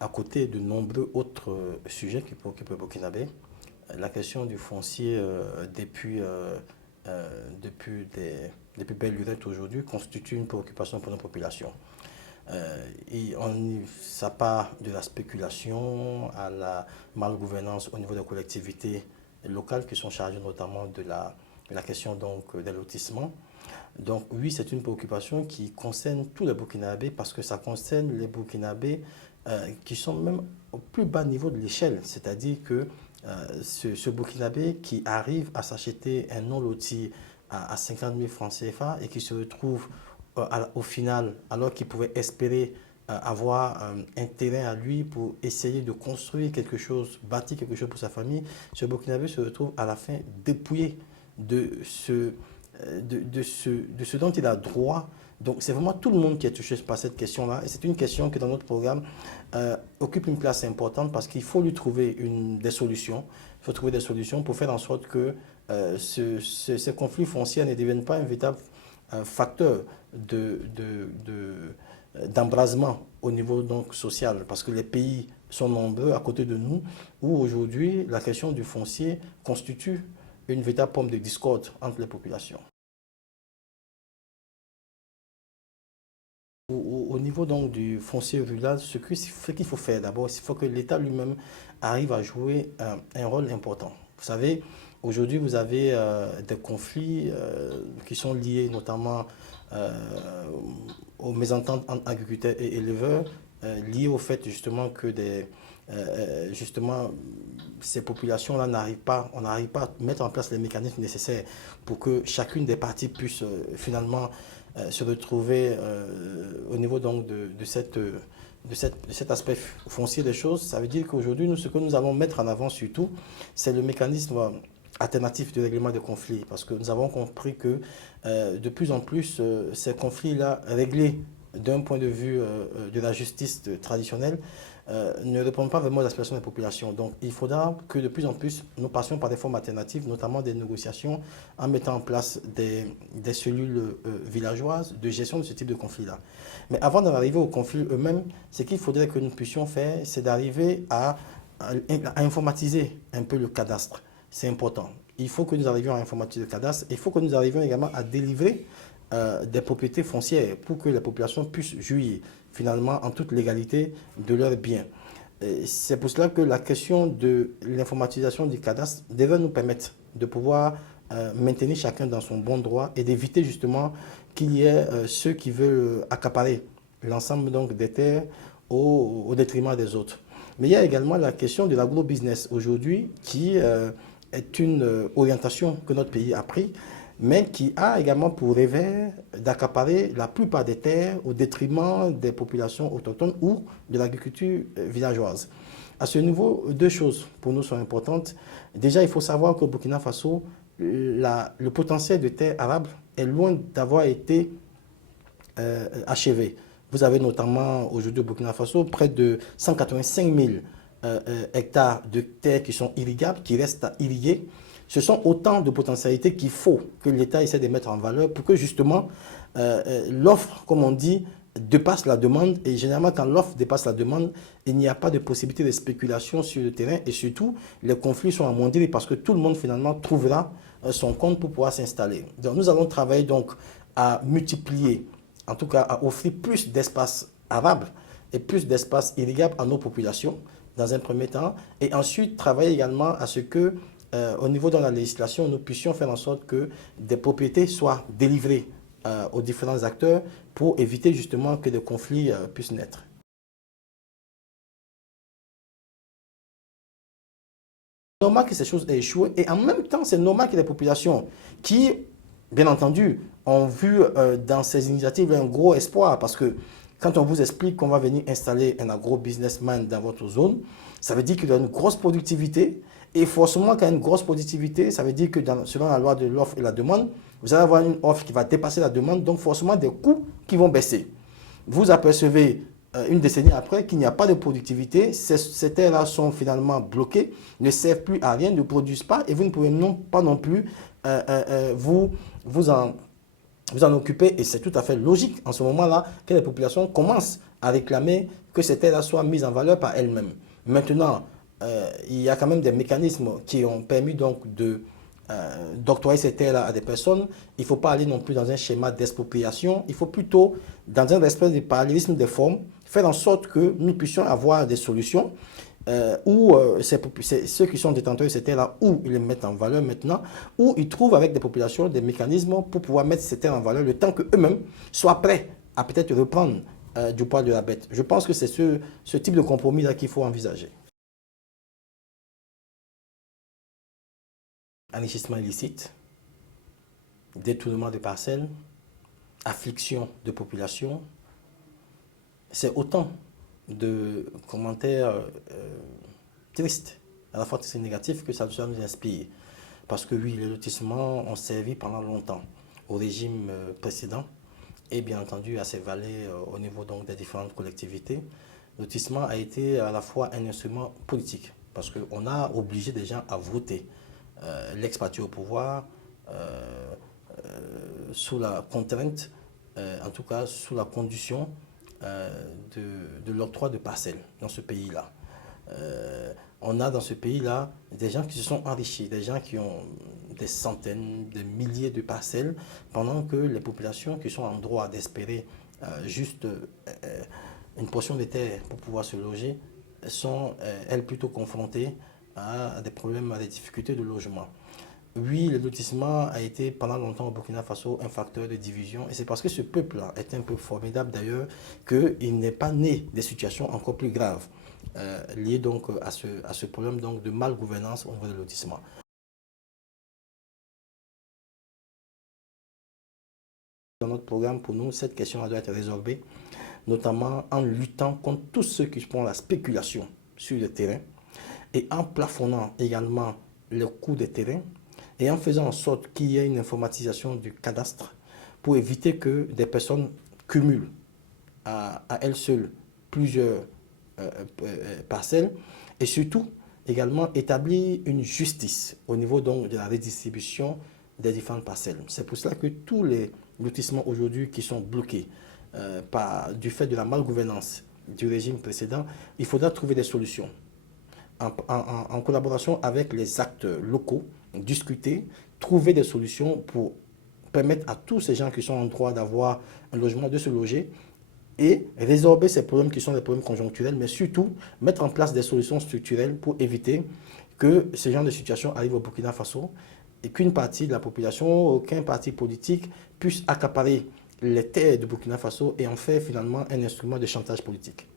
à côté de nombreux autres sujets qui préoccupent le Burkinabé, la question du foncier depuis belle lurette aujourd'hui constitue une préoccupation pour nos populations. Ça part de la spéculation à la malgouvernance au niveau des collectivités locales qui sont chargées notamment de la question donc, des lotissements. Donc oui, c'est une préoccupation qui concerne tous les Burkinabés parce que ça concerne les Burkinabés qui sont même au plus bas niveau de l'échelle. C'est-à-dire que ce Burkinabé qui arrive à s'acheter un non loti à 50 000 francs CFA et qui se retrouve au final, alors qu'il pouvait espérer avoir un terrain à lui pour essayer de construire quelque chose, bâtir quelque chose pour sa famille, ce Burkinabé se retrouve à la fin dépouillé de ce dont il a droit. Donc c'est vraiment tout le monde qui est touché par cette question-là. Et c'est une question qui dans notre programme occupe une place importante parce qu'il faut lui trouver des solutions. Il faut trouver des solutions pour faire en sorte que ces conflits fonciers ne deviennent pas un véritable facteur d'embrasement au niveau donc, social. Parce que les pays sont nombreux à côté de nous où aujourd'hui la question du foncier constitue une véritable pomme de discorde entre les populations. Au niveau donc du foncier rural, ce qu'il faut faire d'abord, il faut que l'État lui-même arrive à jouer un rôle important. Vous savez, aujourd'hui, vous avez des conflits qui sont liés notamment aux mésententes entre agriculteurs et éleveurs, liés au fait justement que justement, ces populations-là on n'arrive pas à mettre en place les mécanismes nécessaires pour que chacune des parties puisse finalement se retrouver au niveau donc de cet aspect foncier des choses. Ça veut dire qu'aujourd'hui, ce que nous allons mettre en avant surtout, c'est le mécanisme alternatif de règlement des conflits. Parce que nous avons compris que de plus en plus, ces conflits-là, réglés d'un point de vue de la justice traditionnelle, ne répondent pas vraiment aux aspirations des populations. Donc il faudra que de plus en plus nous passions par des formes alternatives, notamment des négociations, en mettant en place des cellules villageoises de gestion de ce type de conflit-là. Mais avant d'en arriver aux conflits eux-mêmes, ce qu'il faudrait que nous puissions faire, c'est d'arriver à informatiser un peu le cadastre. C'est important. Il faut que nous arrivions à informatiser le cadastre. Il faut que nous arrivions également à délivrer des propriétés foncières pour que les populations puissent jouir finalement en toute légalité de leurs biens. C'est pour cela que la question de l'informatisation du cadastre devrait nous permettre de pouvoir maintenir chacun dans son bon droit et d'éviter justement qu'il y ait ceux qui veulent accaparer l'ensemble donc des terres au détriment des autres. Mais il y a également la question de l'agro-business aujourd'hui qui est une orientation que notre pays a prise, mais qui a également pour revers d'accaparer la plupart des terres au détriment des populations autochtones ou de l'agriculture villageoise. À ce niveau, deux choses pour nous sont importantes. Déjà, il faut savoir qu'au Burkina Faso, le potentiel de terres arables est loin d'avoir été achevé. Vous avez notamment aujourd'hui au Burkina Faso près de 185 000 hectares de terres qui sont irrigables, qui restent à irriguer. Ce sont autant de potentialités qu'il faut que l'État essaie de mettre en valeur pour que justement l'offre, comme on dit, dépasse la demande. Et généralement, quand l'offre dépasse la demande, il n'y a pas de possibilité de spéculation sur le terrain. Et surtout, les conflits sont amoindris parce que tout le monde finalement trouvera son compte pour pouvoir s'installer. Donc nous allons travailler donc à multiplier, en tout cas à offrir plus d'espace arable et plus d'espace irrigable à nos populations dans un premier temps. Et ensuite, travailler également à ce que au niveau de la législation, nous puissions faire en sorte que des propriétés soient délivrées aux différents acteurs pour éviter justement que des conflits puissent naître. C'est normal que ces choses aient échoué et en même temps, c'est normal que les populations qui, bien entendu, ont vu dans ces initiatives un gros espoir parce que quand on vous explique qu'on va venir installer un agro-businessman dans votre zone, ça veut dire qu'il y a une grosse productivité. Et forcément, quand il y a une grosse productivité, ça veut dire que selon la loi de l'offre et la demande, vous allez avoir une offre qui va dépasser la demande, donc forcément des coûts qui vont baisser. Vous apercevez une décennie après qu'il n'y a pas de productivité, ces terres-là sont finalement bloquées, ne servent plus à rien, ne produisent pas, et vous ne pouvez pas non plus vous en occuper. Et c'est tout à fait logique en ce moment-là que les populations commencent à réclamer que ces terres-là soient mises en valeur par elles-mêmes. Maintenant, il y a quand même des mécanismes qui ont permis donc d'octroyer ces terres-là à des personnes. Il ne faut pas aller non plus dans un schéma d'expropriation. Il faut plutôt, dans un espèce de parallélisme des formes, faire en sorte que nous puissions avoir des solutions où ceux qui sont détenteurs de ces terres-là, où ils les mettent en valeur maintenant, où ils trouvent avec des populations des mécanismes pour pouvoir mettre ces terres en valeur le temps qu'eux-mêmes soient prêts à peut-être reprendre du poil de la bête. Je pense que c'est ce type de compromis-là qu'il faut envisager. Enrichissement illicite, détournement de parcelles, affliction de population, c'est autant de commentaires tristes, à la fois tristes et négatifs, que ça nous inspire. Parce que oui, les lotissements ont servi pendant longtemps au régime précédent et bien entendu à ses valets au niveau donc des différentes collectivités. Le lotissement a été à la fois un instrument politique parce qu'on a obligé des gens à voter. L'ex-parti au pouvoir, sous la contrainte, en tout cas sous la condition de l'octroi de parcelles dans ce pays-là. On a dans ce pays-là des gens qui se sont enrichis, des gens qui ont des centaines, des milliers de parcelles, pendant que les populations qui sont en droit d'espérer juste une portion de terre pour pouvoir se loger sont, elles, plutôt confrontées à des problèmes, à des difficultés de logement. Oui, le lotissement a été pendant longtemps au Burkina Faso un facteur de division et c'est parce que ce peuple-là est un peuple formidable d'ailleurs qu'il n'est pas né des situations encore plus graves liées donc à ce problème donc de mal-gouvernance au niveau du lotissement. Dans notre programme, pour nous, cette question doit être résolvée, notamment en luttant contre tous ceux qui font la spéculation sur le terrain et en plafonnant également le coût des terrains et en faisant en sorte qu'il y ait une informatisation du cadastre pour éviter que des personnes cumulent à elles seules plusieurs parcelles et surtout également établir une justice au niveau donc de la redistribution des différentes parcelles. C'est pour cela que tous les lotissements aujourd'hui qui sont bloqués du fait de la malgouvernance du régime précédent, il faudra trouver des solutions. En collaboration avec les acteurs locaux, discuter, trouver des solutions pour permettre à tous ces gens qui sont en droit d'avoir un logement de se loger et résorber ces problèmes qui sont des problèmes conjoncturels, mais surtout mettre en place des solutions structurelles pour éviter que ce genre de situation arrive au Burkina Faso et qu'une partie de la population, aucun parti politique puisse accaparer les terres du Burkina Faso et en faire finalement un instrument de chantage politique.